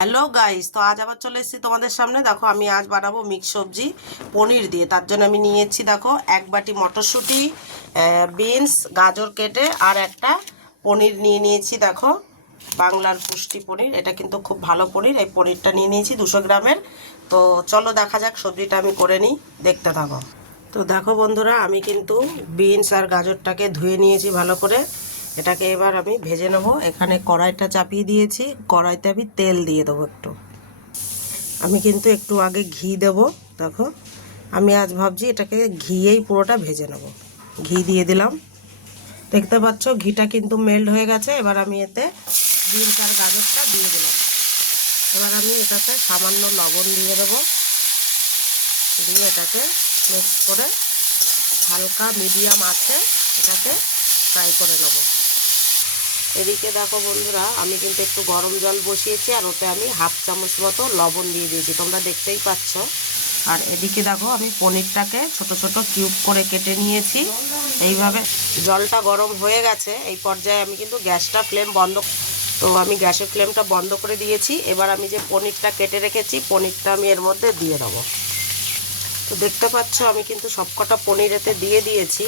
Hello guys, তো আজ আবার চলে এসেছি তোমাদের সামনে। দেখো আমি আজ বানাবো মিক্স সবজি পনির দিয়ে। তার জন্য আমি নিয়েছি দেখো এক বাটি মটরশুঁটি, বিনস, গাজর কেটে আর একটা পনির নিয়ে নিয়েছি। দেখো বাংলার পুষ্টি পনির, এটা কিন্তু খুব ভালো পনির। এই পনিরটা নিয়ে নিয়েছি 200 গ্রামের। তো চলো দেখা যাক সবজিটা আমি করে নিই, দেখতে থাকো। তো দেখো বন্ধুরা, আমি কিন্তু বিনস আর গাজরটাকে ধুয়ে নিয়েছি ভালো করে। এটাকে এবার আমি ভেজে নেব। এখানে কড়াইটা চাপিয়ে দিয়েছি, কড়াইতে আমি তেল দিয়ে দেবো একটু। আমি কিন্তু একটু আগে ঘি দেব। দেখো আমি আজ ভাবছি এটাকে ঘিয়েই পুরোটা ভেজে নেব। ঘি দিয়ে দিলাম, দেখতে পাচ্ছ ঘিটা কিন্তু মেল্ট হয়ে গেছে। এবার আমি এতে বিনস আর গাজরটা দিয়ে দিলাম। এবার আমি এটাতে সামান্য লবণ দিয়ে দেবো, দিয়ে এটাকে মিক্স করে হালকা মিডিয়াম আছে এটাকে ফ্রাই করে নেব। এদিকে দেখো বন্ধুরা, আমি কিন্তু একটু গরম জল বসিয়েছি আর ওতে আমি হাফ চামচ মতো লবণ দিয়ে দিয়েছি, তোমরা দেখতেই পাচ্ছ। আর এদিকে দেখো আমি পনিরটাকে ছোট ছোট কিউব করে কেটে নিয়েছি। এইভাবে জলটা গরম হয়ে গেছে, এই পর্যায়ে আমি কিন্তু গ্যাসটা ফ্লেম বন্ধ। তো আমি গ্যাসের ফ্লেমটা বন্ধ করে দিয়েছি। এবার আমি যে পনিরটা কেটে রেখেছি, পনিরটা আমি এর মধ্যে দিয়ে দেবো। তো দেখতে পাচ্ছ আমি কিন্তু সবকটা পনির এতে দিয়ে দিয়েছি।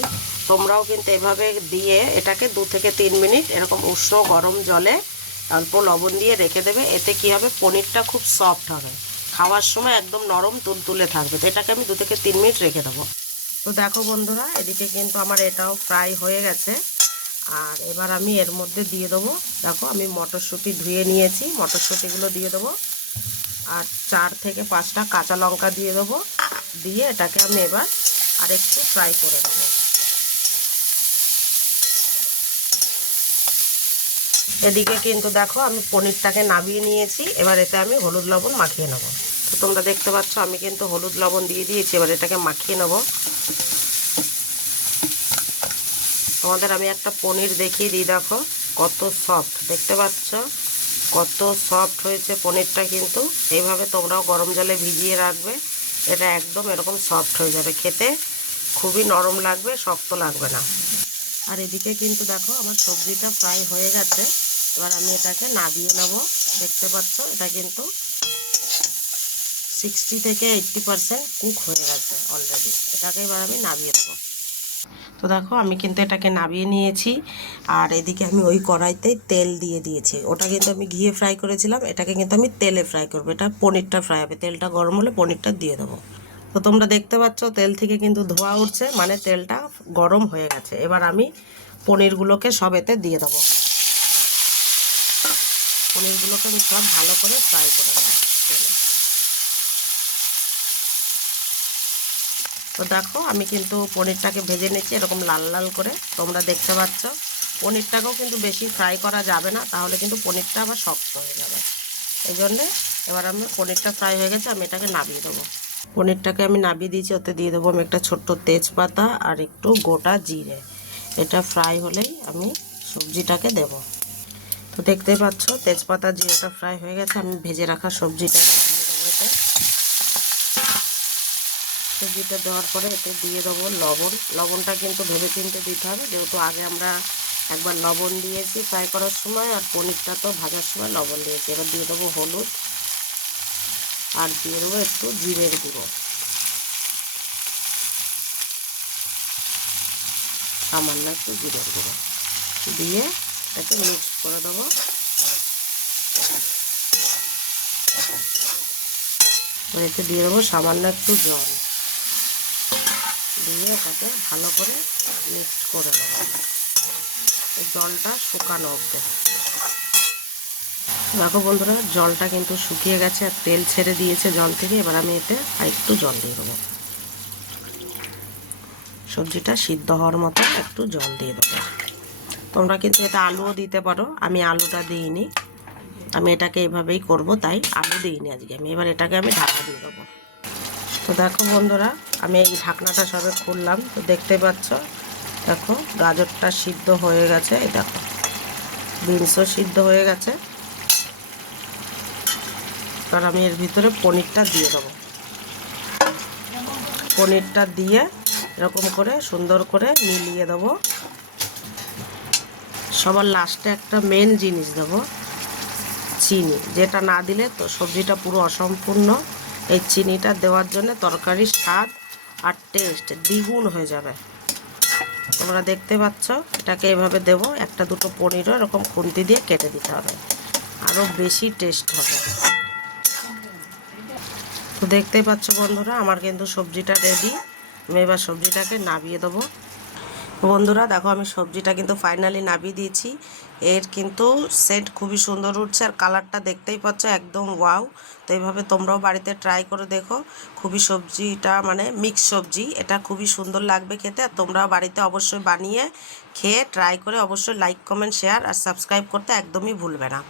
তোমরাও কিন্তু এভাবে দিয়ে এটাকে 2 থেকে 3 মিনিট এরকম উষ্ণ গরম জলে অল্প লবণ দিয়ে রেখে দেবে। এতে কি হবে, পনিরটা খুব সফট হবে, খাওয়ার সময় একদম নরম তুলতুলে থাকবে। তো এটাকে আমি 2 থেকে 3 মিনিট রেখে দেবো। তো দেখো বন্ধুরা, এদিকে কিন্তু আমার এটাও ফ্রাই হয়ে গেছে। আর এবার আমি এর মধ্যে দিয়ে দেবো, দেখো আমি মটরশুঁটি ধুয়ে নিয়েছি, মটরশুঁটিগুলো দিয়ে দেবো। আর 4 থেকে 5টা কাঁচা লঙ্কা দিয়ে দেবো। দিয়ে এটাকে আমি এবার আরেকটু ফ্রাই করে দেবো। এদিকে কিন্তু দেখো আমি পনিরটাকে নামিয়ে নিয়েছি। এবার এতে আমি হলুদ লবণ মাখিয়ে নেব। তো তোমরা দেখতে পাচ্ছ আমি কিন্তু হলুদ লবণ দিয়ে দিয়েছি। এবার এটাকে মাখিয়ে নেব। তোমাদের আমি একটা পনির দেখিয়ে দিই, দেখো কত সফট, দেখতে পাচ্ছ কত সফট হয়েছে পনিরটা। কিন্তু এইভাবে তোমরাও গরম জলে ভিজিয়ে রাখবে, এটা একদম এরকম সফট হয়ে যাবে, খেতে খুবই নরম লাগবে, শক্ত লাগবে না। আর এদিকে কিন্তু দেখো আমার সবজিটা ফ্রাই হয়ে গেছে। এবার আমি এটাকে নাবিয়ে নেব। দেখতে পাচ্ছ এটা কিন্তু 60 থেকে 80% কুক হয়ে গেছে অলরেডি। এটাকে এবার আমি নাবিয়ে দেবো। তো দেখো আমি কিন্তু এটাকে নাবিয়ে নিয়েছি। আর এদিকে আমি ওই কড়াইতেই তেল দিয়ে দিয়েছি। ওটা কিন্তু আমি ঘিয়ে ফ্রাই করেছিলাম, এটাকে কিন্তু আমি তেলে ফ্রাই করবো। এটা পনিরটা ফ্রাই হবে, তেলটা গরম হলে পনিরটা দিয়ে দেবো। তো তোমরা দেখতে পাচ্ছ তেল থেকে কিন্তু ধোঁয়া উঠছে, মানে তেলটা গরম হয়ে গেছে। এবার আমি পনিরগুলোকে সব এতে দিয়ে দেবো। পনিরগুলোকে আমি সব ভালো করে ফ্রাই করে দেবো তেলে। তো দেখো আমি কিন্তু পনিরটাকে ভেজে নিচ্ছি এরকম লাল লাল করে, তোমরা দেখতে পাচ্ছ। পনিরটাকেও কিন্তু বেশি ফ্রাই করা যাবে না, তাহলে কিন্তু পনিরটা আবার শক্ত হয়ে যাবে। এই জন্যে এবার আমি পনিরটা ফ্রাই হয়ে গেছে, আমি এটাকে নামিয়ে দেবো। পনিরটাকে আমি নামিয়ে দিয়েছি, ওতে দিয়ে দেবো আমি একটা ছোট্ট তেজপাতা আর একটু গোটা জিরে। এটা ফ্রাই হলেই আমি সবজিটাকে দেব। তো দেখতেই পাচ্ছ তেজপাতা জিরেটা ফ্রাই হয়ে গেছে। আমি ভেজে রাখা সবজিটা দিয়ে দেবো এতে। সবজিটা দেওয়ার পরে এতে দিয়ে দেবো লবণ। লবণটা কিন্তু ভেবে চিন্তে দিতে হবে, যেহেতু আগে আমরা একবার লবণ দিয়েছি ফ্রাই করার সময়, আর পনিরটা তো ভাজার সময় লবণ দিয়েছি। এবার দিয়ে দেবো হলুদ, আর দিয়ে দেবো একটু জিরের গুঁড়ো, সামান্য একটু জিরের গুঁড়ো দিয়ে এটাকে মিক্স করে দেবো। এতে দিয়ে দেবো সামান্য একটু জল, দিয়ে এটাকে ভালো করে মিক্স করে নেবো, জলটা শুকানো অবধি। দেখো বন্ধুরা, জলটা কিন্তু শুকিয়ে গেছে আর তেল ছেড়ে দিয়েছে জল থেকে। এবার আমি এতে আরেকটু জল দিয়ে দেবো, সবজিটা সিদ্ধ হওয়ার মতো একটু জল দিয়ে দেবো। তোমরা কিন্তু এটা আলুও দিতে পারো, আমি আলুটা দিইনি, আমি এটাকে এভাবেই করব, তাই আলু দিইনি আজকে আমি। এবার এটাকে আমি ঢাকা দিয়ে দেবো। তো দেখো বন্ধুরা, আমি এই ঢাকনাটা সবে খুললাম। তো দেখতে পাচ্ছ দেখো গাজরটা সিদ্ধ হয়ে গেছে, এই দেখো বিনসও সিদ্ধ হয়ে গেছে। এবার আমি এর ভিতরে পনিরটা দিয়ে দেবো। পনিরটা দিয়ে এরকম করে সুন্দর করে মিলিয়ে দেবো। সবার লাস্টে একটা মেন জিনিস দেবো, চিনি, যেটা না দিলে তো সবজিটা পুরো অসম্পূর্ণ। এই চিনিটা দেওয়ার জন্য তরকারির স্বাদ আর টেস্ট দ্বিগুণ হয়ে যাবে। তোমরা দেখতে পাচ্ছ, এটাকে এভাবে দেবো। একটা দুটো পনিরও এরকম খুন্তি দিয়ে কেটে দিতে হবে, আরও বেশি টেস্ট হবে। তো দেখতেই পাচ্ছ বন্ধুরা, আমার কিন্তু সবজিটা রেডি। আমি এবার সবজিটাকে নামিয়ে দেবো। বন্ধুরা দেখো, আমি সবজিটা কিন্তু ফাইনালি নামিয়ে দিয়েছি। এর কিন্তু সেন্ট খুবই সুন্দর উঠছে, আর কালারটা দেখতেই পাচ্ছ একদম ওয়াও। তো এইভাবে তোমরাও বাড়িতে ট্রাই করে দেখো। খুবই সবজিটা মানে মিক্স সবজি, এটা খুবই সুন্দর লাগবে খেতে। আর তোমরাও বাড়িতে অবশ্যই বানিয়ে খেয়ে ট্রাই করে অবশ্যই লাইক কমেন্ট শেয়ার আর সাবস্ক্রাইব করতে একদমই ভুলবে না।